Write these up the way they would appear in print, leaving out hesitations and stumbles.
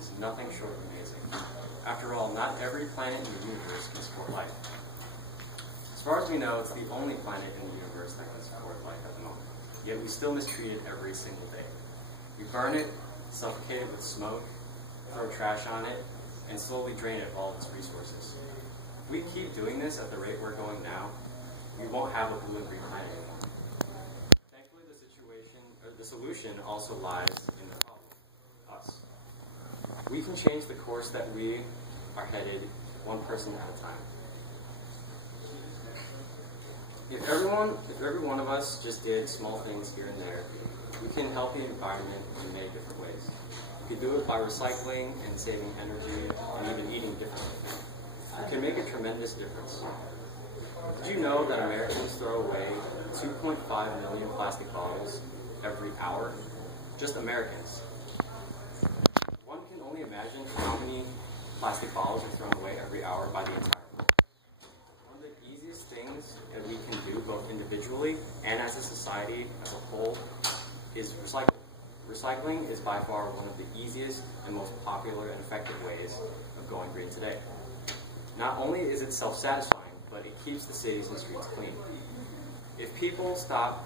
is nothing short of amazing. After all, not every planet in the universe can support life. As far as we know, it's the only planet in the universe that can support life at the moment. Yet we still mistreat it every single day. We burn it, suffocate it with smoke, throw trash on it, and slowly drain it of all its resources. If we keep doing this at the rate we're going now, we won't have a blue and green planet anymore. Thankfully, the solution also lies in the problem, us. We can change the course that we are headed one person at a time. If every one of us just did small things here and there, we can help the environment in many different ways. We can do it by recycling and saving energy, and even eating differently. We can make a tremendous difference. Did you know that Americans throw away 2.5 million plastic bottles every hour? Just Americans. One can only imagine how many plastic bottles are thrown away every hour by the entire world. One of the easiest things that we can do, both individually and as a society as a whole, is recycling. Recycling is by far one of the easiest and most popular and effective ways of going green today. Not only is it self-satisfying, but it keeps the cities and streets clean. If people stop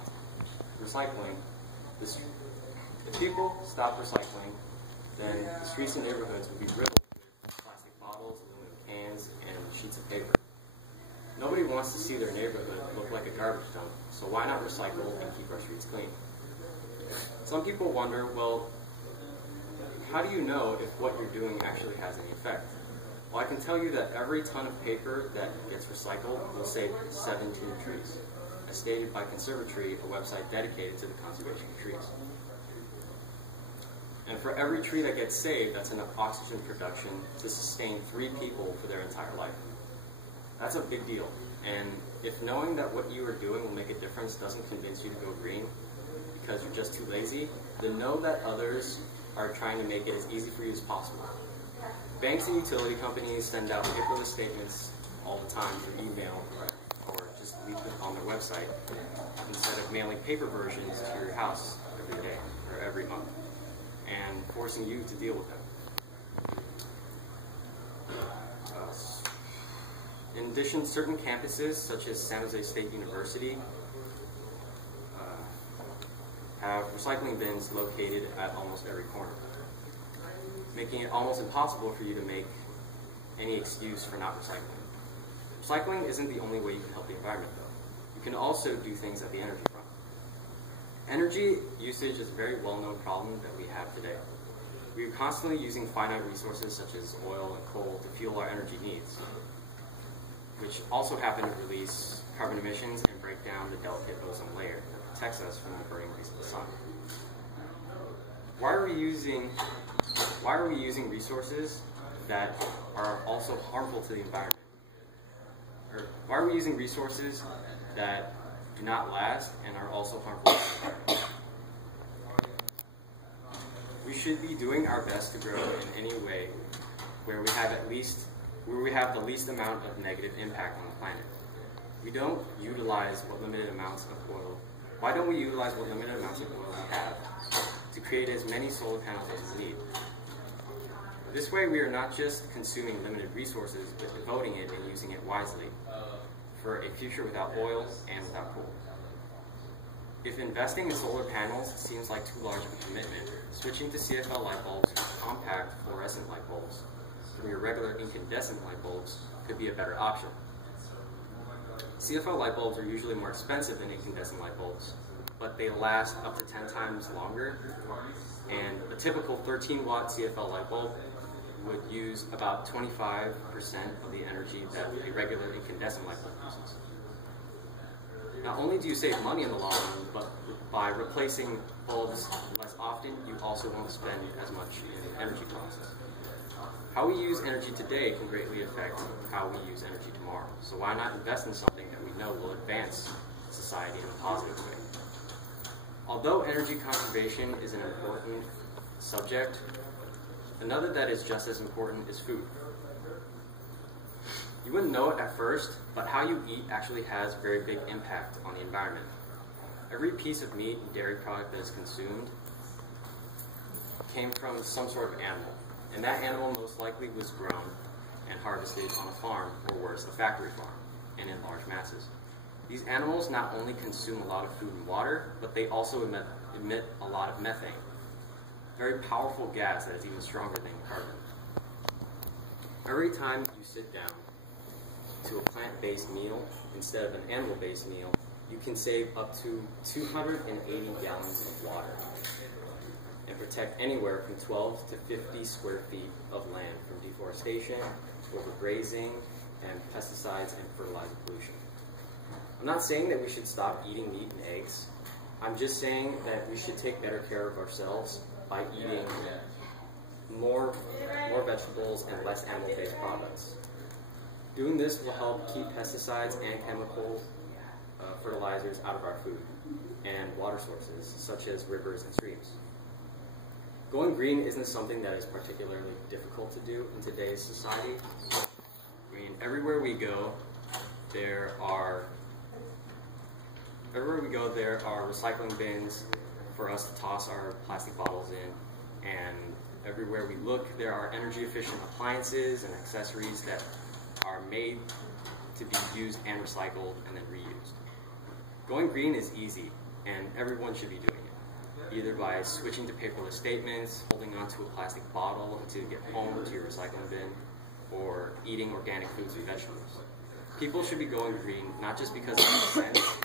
recycling, then the streets and neighborhoods would be riddled with plastic bottles, aluminum cans, and sheets of paper. Nobody wants to see their neighborhood look like a garbage dump, so why not recycle and keep our streets clean? Some people wonder, well, how do you know if what you're doing actually has any effect? Well, I can tell you that every ton of paper that gets recycled will save 17 trees, as stated by Conservatory, a website dedicated to the conservation of trees. And for every tree that gets saved, that's enough oxygen production to sustain 3 people for their entire life. That's a big deal. And if knowing that what you are doing will make a difference doesn't convince you to go green because you're just too lazy, then know that others are trying to make it as easy for you as possible. Banks and utility companies send out paperless statements all the time through email or just leave them on their website instead of mailing paper versions to your house every day or every month and forcing you to deal with them. In addition, certain campuses, such as San Jose State University, have recycling bins located at almost every corner, making it almost impossible for you to make any excuse for not recycling. Recycling isn't the only way you can help the environment, though. You can also do things at the energy front. Energy usage is a very well-known problem that we have today. We are constantly using finite resources such as oil and coal to fuel our energy needs, which also happen to release carbon emissions and break down the delicate ozone layer that protects us from the burning rays of the sun. Why are we using resources that are also harmful to the environment? Or why are we using resources that do not last and are also harmful to the environment? We should be doing our best to grow in any way where we have the least amount of negative impact on the planet. We don't utilize what limited amounts of oil. Why don't we utilize what limited amounts of oil we have to create as many solar panels as we need? This way we are not just consuming limited resources, but devoting it and using it wisely for a future without oil and without coal. If investing in solar panels seems like too large of a commitment, switching to CFL light bulbs or compact fluorescent light bulbs from your regular incandescent light bulbs could be a better option. CFL light bulbs are usually more expensive than incandescent light bulbs, but they last up to 10 times longer, and a typical 13-watt CFL light bulb would use about 25% of the energy that a regular incandescent light bulb uses. Not only do you save money in the long run, but by replacing bulbs less often, you also won't spend as much in energy costs. How we use energy today can greatly affect how we use energy tomorrow. So why not invest in something that we know will advance society in a positive way? Although energy conservation is an important subject, another that is just as important is food. You wouldn't know it at first, but how you eat actually has a very big impact on the environment. Every piece of meat and dairy product that is consumed came from some sort of animal, And that animal most likely was grown and harvested on a farm, or worse, a factory farm, and in large masses. These animals not only consume a lot of food and water, but they also emit a lot of methane, a very powerful gas that is even stronger than carbon. Every time you sit down to a plant-based meal instead of an animal-based meal, you can save up to 280 gallons of water and protect anywhere from 12 to 50 square feet of land from deforestation, overgrazing, and pesticides and fertilizer pollution. I'm not saying that we should stop eating meat and eggs. I'm just saying that we should take better care of ourselves by eating more vegetables and less animal-based products. Doing this will help keep pesticides and chemical fertilizers out of our food and water sources, such as rivers and streams. Going green isn't something that is particularly difficult to do in today's society. I mean, everywhere we go, there are recycling bins for us to toss our plastic bottles in, and everywhere we look, there are energy-efficient appliances and accessories that are made to be used and recycled and then reused. Going green is easy, and everyone should be doing it, either by switching to paperless statements, holding onto a plastic bottle until you get home to your recycling bin, or eating organic foods and vegetables. People should be going green not just because it makes sense,